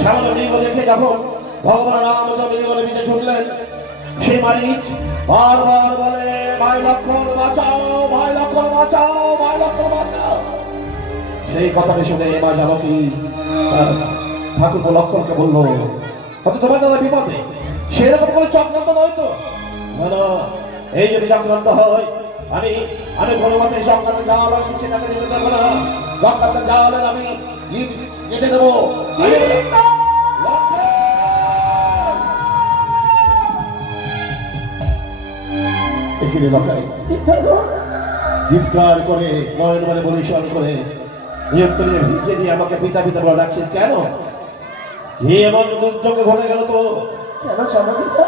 শ্যামল মৃগ দেখে যখন ভগবান রাম মৃগলে বিজে ছুটলেন, সেই মারিচ বারবার বলে ভাই লক্ষণ বাঁচাও, ভাই লক্ষণ বাঁচাও, ভাই লক্ষণ বাঁচাও। সেই কথাটা শুনে মা জানকী ঠাকুর লক্ষণকে বলল, হয়তো তোমার দাদা বিপদে, সেরকম কোনো চক্রান্ত নয় তো? না, এই যদি চক্রান্ত হয় আমি আমি ভগবতী সংক্রান্ত জাল নিচে তাকে দিতে পারবো না। সংক্রান্ত জালের আমি কেটে দেবো। চিৎকার করে নয়ন মানে বলিশন করে নিয়ন্ত্রণে ভিজে দিয়ে আমাকে পিতা পিতা বলে ডাকছিস কেন? এমন দুর্যোগ ঘটে গেল তো কেন জানো পিতা?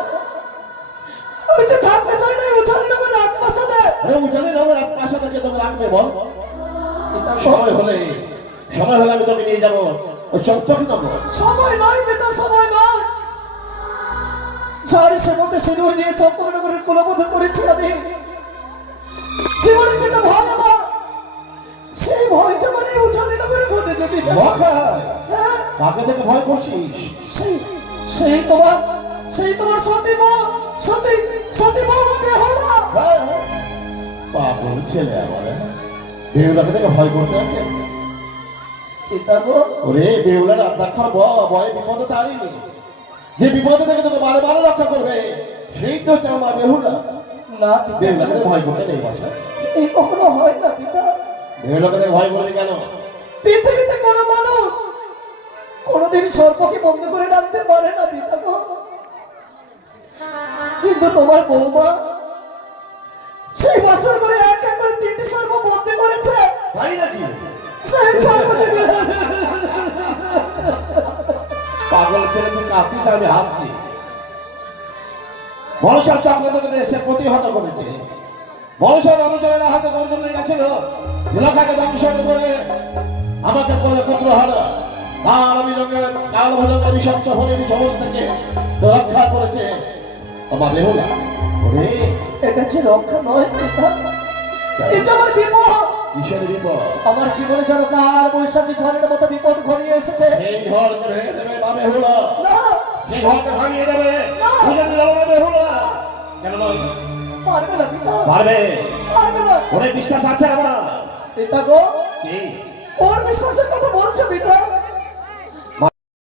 আমি যে থাকতে চাই না উঠানি নগর রাজপ্রাসাদে। আরে উঠানি নগর রাজপ্রাসাদে যে তোকে রাখবে বল? সময় হলে আমি তোকে নিয়ে যাবো ওই চকচকি নগর। সময় নয় পিতা, সময় নয়। সারি সে মধ্যে সিঁদুর দিয়ে চকচকি নগরের কুলবোধ করেছি আজি। জীবনে যেটা ভয় আমার, সেই ভয় যে আমার এই উঠানি নগরে ঘটেছে পিতা। হ্যাঁ, কাকে থেকে ভয় করছিস? সেই তোমার সতী বেহুলা। পাগল ছেলে আমার, বেহুলাকে থেকে ভয় করতে আছে? পিতা গো, ওরে বেহুলার আত্মাক্ষর ভয় বিপদে তারই নেই। যে বিপদে থেকে তোকে বারে বারে রক্ষা করবে সেই তো চাও মা বেহুলা। না পিতা, বেহুলাকে ভয় করতে নেই বাছা। এই কখনো হয় না পিতা। বেহুলাকে ভয় করবি কেন? পৃথিবীতে কোনো মানুষ কোনোদিন সর্পকে বন্ধ করে রাখতে পারে না পিতা গো। কিন্তু তোমার বৌমা সেই বছর করে এক এক করে 3টি সর্প বন্ধ করেছে। তাই নাকি? সেই সর্প পাগল ছেলে তুই কাঁদছিস, আমি হাসছি। মনসার চক্রান্তকে দেশে প্রতিহত করেছে। মনসার অনুচরেরা হাতে গর্জন নিয়ে গেছিল ঝুলাখাকে ধ্বংস করে আমাকে করে পুত্র হারা কাল ভোজনের বিষাক্ত হয়ে সমস্ত থেকে রক্ষা করেছে আমার বেহুলা। ওরে এটা যে রক্ষা নয় পিতা, এই যে আমার বিপদ। কিসের বিপদ? আমার জীবনে যেন কার বৈশাখী ঝড়ের মতো বিপদ ঘনিয়ে এসেছে। সেই ঘরকে ভেঙে দেবে মা বেহুলা, না, সেই ঘরকে ভাঙিয়ে দেবে বেহুলা। কেন নয়? পারবে না পিতা, পারবে। পারবে না। ওরে বিশ্বাস আছে আমার। পিতা গো, কি? ওর বিশ্বাসের কথা বলছো পিতা?